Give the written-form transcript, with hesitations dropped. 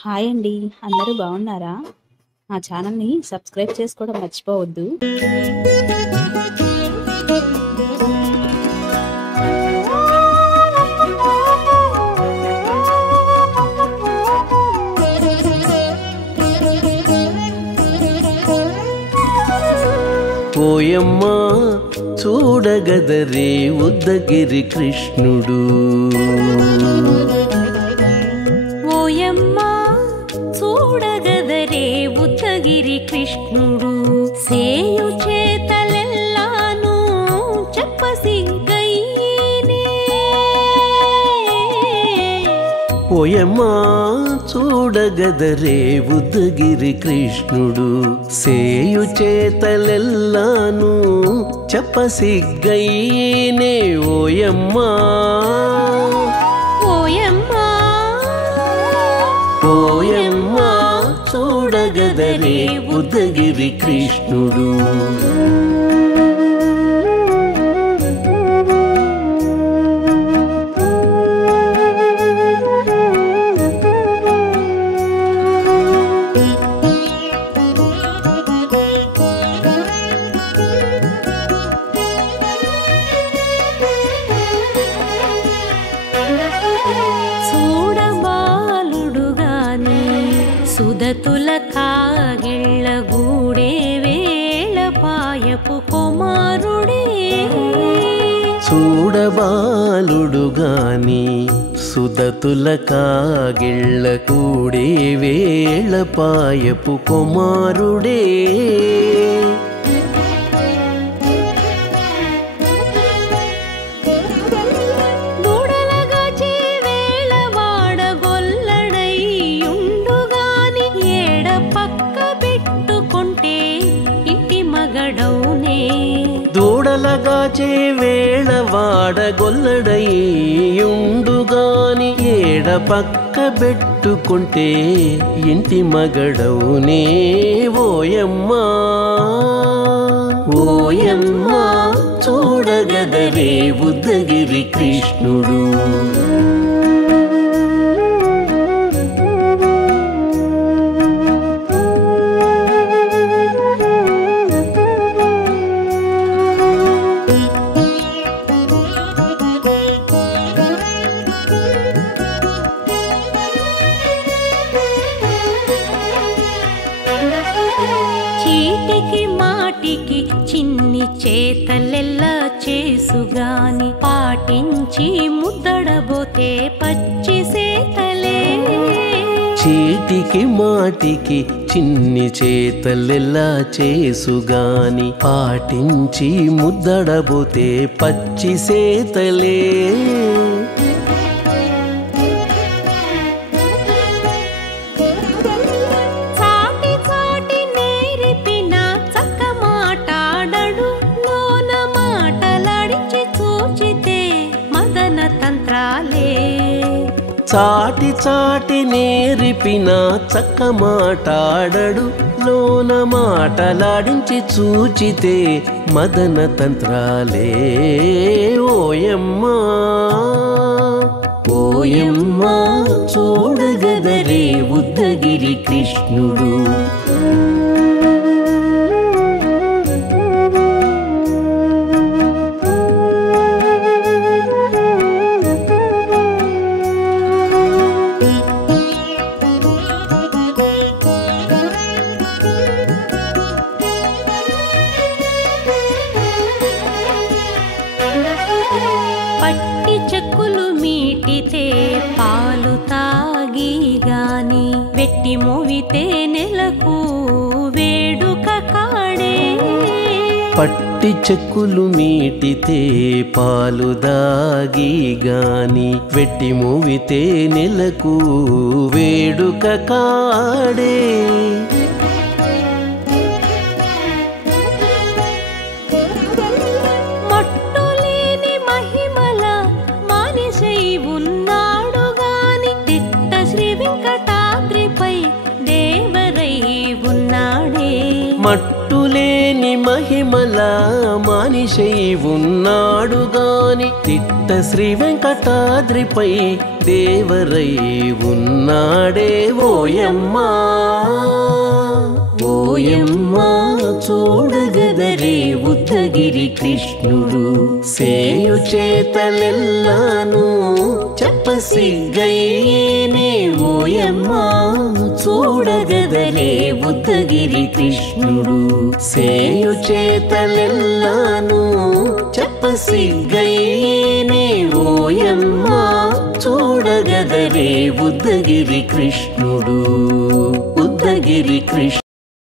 Hi అండి. అందరూ బాగున్నారా? మా ఛానల్‌ని సబ్స్క్రైబ్ చేసుకోవడం మర్చిపోవద్దు. ఓయమ్మా చూడగదరే ఉద్దగిరి కృష్ణుడు. ఓయమ్మా చూడగదరే ఉద్దగిరి కృష్ణుడు. సేయు చేతలెల్లాను చెప్పసిగ్గైనే. ఓయమ్మా చూడగదరే ఉద్దగిరి కృష్ణుడు. సేయు చేతలెల్లాను చెప్పసిగ్గైనే. ఓయమ్మా ఓయమ్మా ఓయమ్మా చూడగదరే ఉద్దగిరి కృష్ణుడు. చూడబాలుడుగాని సుదతుల కాగిళ్ళ గూడే వేళ పాయపు కుమారుడే. చూడబాలుడుగాని సుదతుల కాగిళ్ళ కూడే వేళ పాయపు కుమారుడే. దూడలగాచి వేళ వాడగొల్లడయ్యుండుగాని ఏడ పక్క పెట్టుకుంటే ఇంటి మగడౌనే. దూడలగాచే వేళ వాడగొల్లడయ్యుండుగాని ఏడ పక్క పెట్టుకుంటే ఇంటి మగడవునే. ఓయమ్మా ఓయమ్మా చూడగదరే ఉద్దగిరి కృష్ణుడు. చీటికి మాటికి చిన్ని చేతలెల్లా చేసుగాని పాటించి ముద్దడబోతే పచ్చి సేతలే. చీటికి మాటికి చిన్ని చేతలెల్లా చేసుగాని పాటించి ముద్దడబోతే పచ్చి సేతలే. చాటి చాటి నేర్పిన చక్క మాటాడడు లోన మాటలాడించి చూచితే మదన తంత్రాలే. చాటి చాటి నేర్పిన చక్క మాటాడడు లోన మాటలాడించి చూచితే మదన తంత్రాలే. ఓయమ్మా ఓయమ్మా చూడగదరే ఉద్దగిరి కృష్ణుడు. పట్టి చెక్కులు మీటితే పాలు తాగి గాని వెట్టి మోవితే నెలకు వేడుక కాడే. పట్టి చెక్కులు మీటితే పాలు దాగి గాని వెట్టి మూవితే నెలకు వేడుక కాడే. మట్టులేని మహిమల మానిషై ఉన్నాడు గాని తిట్ట శ్రీ వెంకటాద్రిపై దేవరై ఉన్నాడే. మట్టులేని మహిమల మనిషై ఉన్నాడు గాని తిట్ట శ్రీ వెంకటాద్రిపై దేవరై ఉన్నాడే ఓయమ్మా ఓయమ్మా చూడగదరే ఉద్దగిరి కృష్ణుడు సేయు చేతలెల్లాను చెప్పసిగ్గయ్యేనే ఓయమ్మా చూడగదరే ఉద్దగిరి కృష్ణుడు సేయు చేతలెల్లాను చెప్పసిగ్గయ్యేనే ఓయమ్మా చూడగదరే ఉద్దగిరి కృష్ణుడు ఉద్దగిరి కృష్ణ